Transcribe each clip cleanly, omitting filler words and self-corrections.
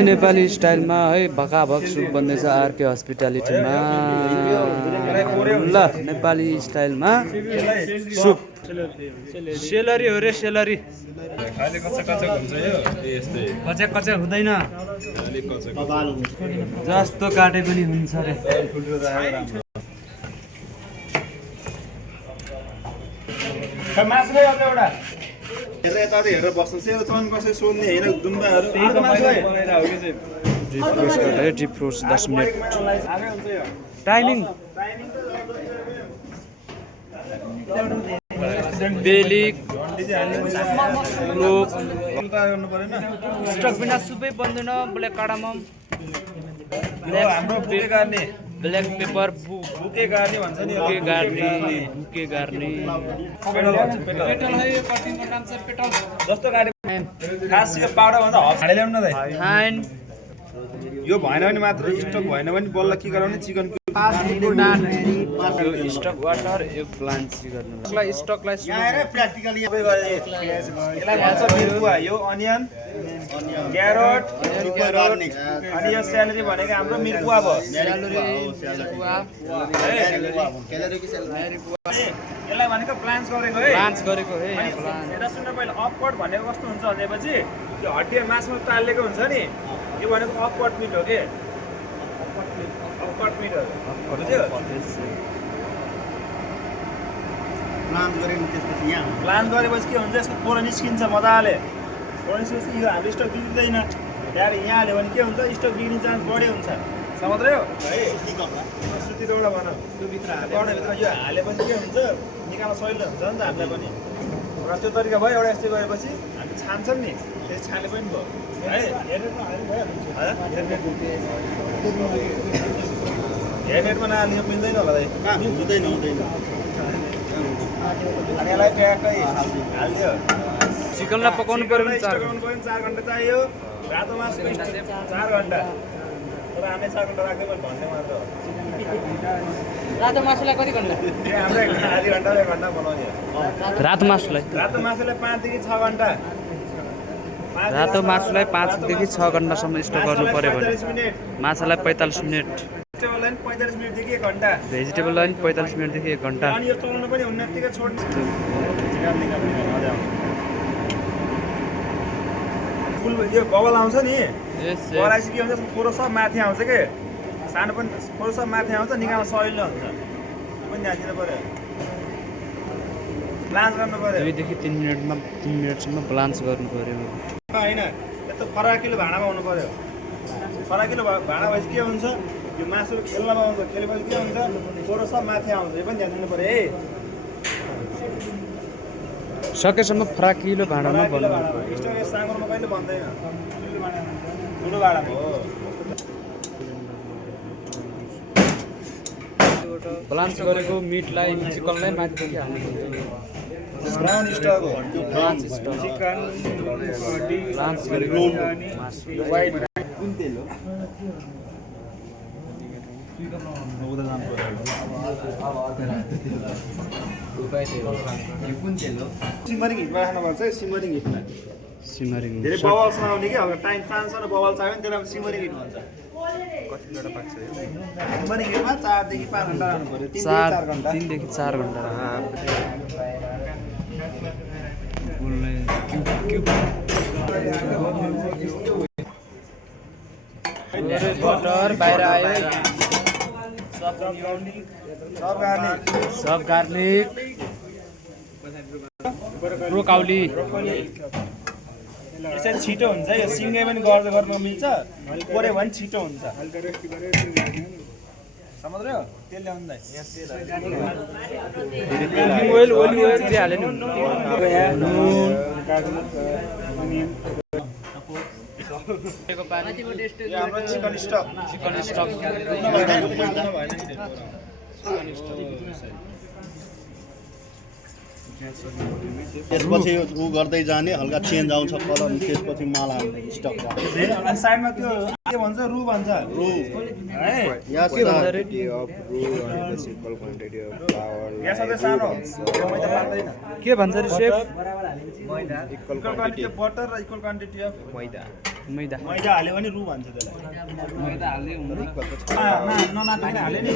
नेपाली स्टाइलमा है भकाभक soup बन्दैछ RK हस्पिटालिटीमा। ल Nepali स्टाइलमा soup salary हो रे सेलरी। कच्चा कच्चा हुँदैन जस्तो काटे पनि हुन्छ रे। हेरेर बस्नु चाहिँ कसै सोध्ने होइन दुम्बाहरू डिप फ्रोज 10 मिनट टाइमिङ बेलिक लोक स्टक बिना सुपै बन्दैन। ब्ल्याक कार्डामम ब्ल्याक पेपर बुके गार्ने भन्छ नि बुके गार्ने जस्तो गाडी खास यो पाउडर भन्दा हाले ल्याउनु न फाइन यो भएन भने मात्र स्टक भएन भने बल्ल के गराउने चिकन यो स्टक वाटर यो प्लान्ट गर्नु स्टकलाई प्र्याक्टिकली यो अनियन क्यारोट अनि यो स्यालेरी भनेको हाम्रो मिर्कुवा भयो। यसलाई भनेको प्लान्ट्स गरेको है यता सुन्न पहिला अपकट भनेको कस्तो हुन्छ भनेपछि त्यो हड्डी मासुमा टालेको हुन्छ नि यो भनेको अपकट मिट हो के अपकट मिट हो बुझ्यो। प्लान्ट गरेपछि के हुन्छ यसको खोरो निस्किन्छ मजाले। खोरो निस्केपछि यो हाम्रो स्टक बिग्रिँदैन। डाइरेक्ट यहाँ हाल्यो भने के हुन्छ स्टक बिग्रिने चान्स बढी हुन्छ। समझ्यो है सुती दौडा भनौँ भित्र यो हालेपछि के हुन्छ निकाल्न सजिलो हुन्छ नि त हामीलाई पनि। र त्यो तरिका भयो एउटा यस्तै गरेपछि हामी छान्छौँ नि त्यो छाले पनि भयो है। हेडनेटमा नहाल्नु मिल्दैन होला हुँदैन अनि यसलाई ट्याक्कै हालिदियो। चिकनलाई पकाउनु पर्यो भने 4 घन्टा चाहियो। रातो मासु 4 घन्टा तर हामीले 4 घन्टा राख्दै पनि भन्ने मात्र हो। रातो मासुलाई कति घन्टा? हाम्रै आधी घन्टा 1 घन्टा बनाउने रातो मासुलाई 5 देखि 6 घन्टा। रातो मासुलाई 5 देखि 6 घन्टासम्म स्टोर गर्नु पर्यो भने माछालाई 45 मिनट भेजिटेबललाई 45 मिनटदेखि 1 घन्टा भेजिटेबललाई 45 मिनटदेखि 1 घन्टा। अनि यो चलाउनु पनि हुन्नतिकै छोड्नु फुल यो बबल आउँछ नि बलाइसी के हुन्छ थोरो सब माथि आउँछ के सानो पनि थोरो सब माथि आउँछ निकाल्न सजिलो हुन्छ। पनि ध्यान दिनु पर्यो ब्लान्च गर्नु पर्यो 2 देखि 3 मिनेटसम्म ब्लान्च गर्नु पर्यो हैन। यस्तो फराकिलो भाँडामा हुनु पर्यो। फराकिलो भाँडा भएपछि के हुन्छ यो मासु खेल्नमा आउँछ खेलेपछि के हुन्छ थोरो सब माथि आउँछ। यो पनि ध्यान दिनु पर्यो है। सकेसम्म फराकिलो भाँडामा बनाउनु। स्टोर साँगोरमा कहिले बन्दैन ठुलो भाँडामा हो। ब्लान्च गरेको मिटलाई चिकनलाई माथिदेखि हाल्नु ब्राउन स्टक हो ब्लान्च स्टक चिकन ब्लान्च गरेको मासु वाइट कुन तेल हो? कुन तेल हो? सिमरिङ हिटमा राख्नुपर्छ है। सिमरिङ हिटमा सिमरिङ धेरै बबल्स नआउने कि अब टाइम ट्रान्सफर बबल्स आयो भने त्यसलाई सिमरिङ हिट भन्छ। सिमरिङ हिटमा 4 देखि 5 घन्टा राख्नु पर्यो। 3 देखि 4 घन्टा बटर बाहिर आयो। सब गार्लिक ब्रोकाउली यसरी छिटो हुन्छ यो सिङ्गै पनि गर्न मिल्छ कोर्यो भने छिटो हुन्छ। समझ्यो तेल ल्याउँदै ओइल चाहिँ हाल्यो नि हाम्रो चिकन स्टक त्यसपछि उ गर्दै जाने हल्का चेन्ज आउँछ कलर त्यसपछि माल हाल्ने स्टक धेरै साइडमा त्यो के भन्छ रु भन्छ रु है यस के भन्छ सर रे यहाँ सबै सानो मैदा लाग्दैन के भन्छ रे safe equal quantity of butter र इक्वल क्वान्टिटी अफ मैदा मैदा हाल्यो भने रु भन्छ त्यसलाई मैदा हाल्दै हुन्छ ननाट्ने हाल्यो नि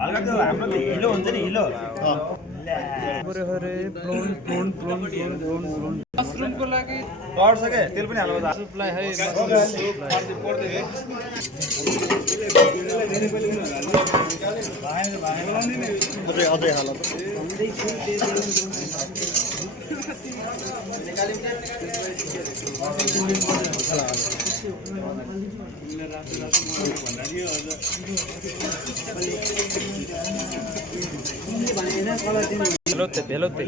हल्का त्यो हाम्रो त हिलो हुन्छ नि हिलो मसरुमको लागि पर्छ के तेल पनि हाल्नु पर्छ सुपलाई है अझै अझै हाल भेलोते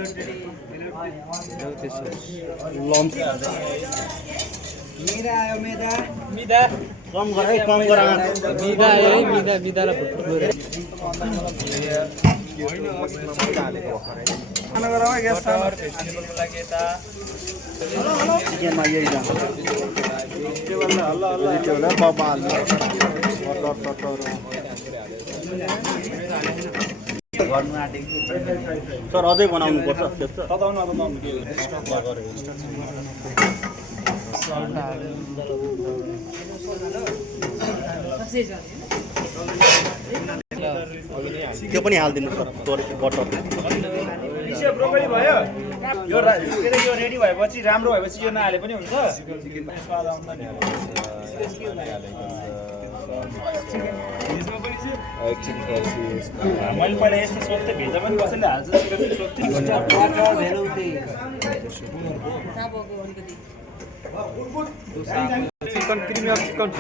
लम्स मिदा कम गर है कम गर मिदा है मिदालाई भुट्नु खाना गरौँ है ग्यास सानो भेजिटेबलको लागि यता चिकनमा यही जान्छ हल्ला हल्ला त्यो होला बाबा हाल्नु बटर सटर गर्नु आँटेको सर अझै बनाउनु पर्छ त्यस्तो तताउनु अब नम्नु के त्यो पनि हालिदिनु सर बटर पिसे ब्रोकली भयो यो यो रेडी भएपछि राम्रो भएपछि यो नहाले पनि हुन्छ स्वाद आउँछ नि मैले पहिला यस्तो सोध्थेँ भेजा पनि कसैले हाल्छ सोध्थेँ chicken creamy of chicken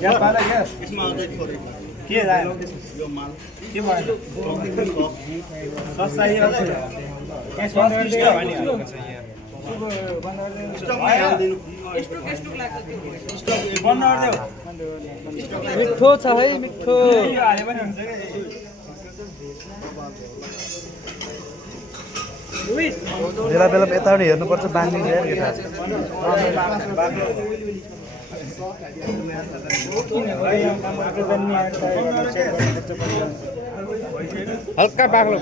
gas पाला ग्यास यसमा अझै थोरै के लाग्यो यो माल के भयो सस चाहियो अझै सस किस्ट हो नि स्टकमा हालिदिनु बन्द गरिदेऊ मिठो छ है मिठो यो हाले पनि हुन्छ बेला बेला यताबाट हेर्नुपर्छ बानी हल्का बाक्लो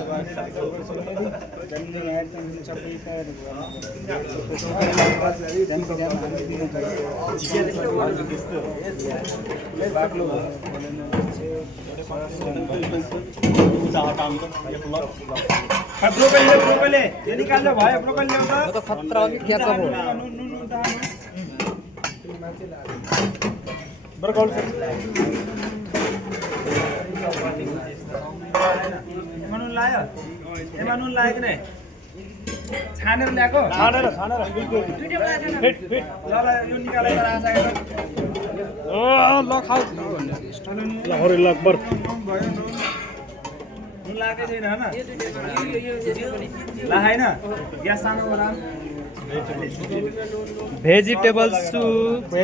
ब्रोकली यो निकाल्दा भयो ब्रोकली ल्याउँछ त खतरा हो कि क्याचअप हो एमा नुन लायो एमा नुन लाग्यो कि नै छानेर ल्याएको छानेर बिल्कुल फिट ल यो निकालेर आशा ल खाऊ नुन लागेकै छैन होइन ला होइन ग्यास सानो गरौँ भेजिटेबल सुप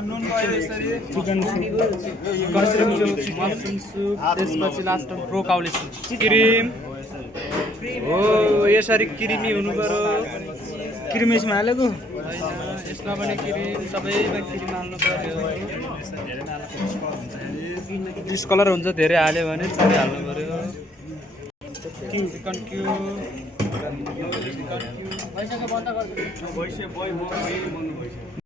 नुन भयो यसरी चिकन सुप मसरुम सुप त्यसपछि लास्टमा ब्रोकाउली सुप क्रिम हो यसरी क्रिमी हुनु पर्यो क्रिम यसमा हालेको यसमा पनि क्रिम सबैमा क्रिम हाल्नु पर्यो डिस कलर हुन्छ धेरै हाल्यो भने थोरै हाल्नु पर्यो चिकन क्युब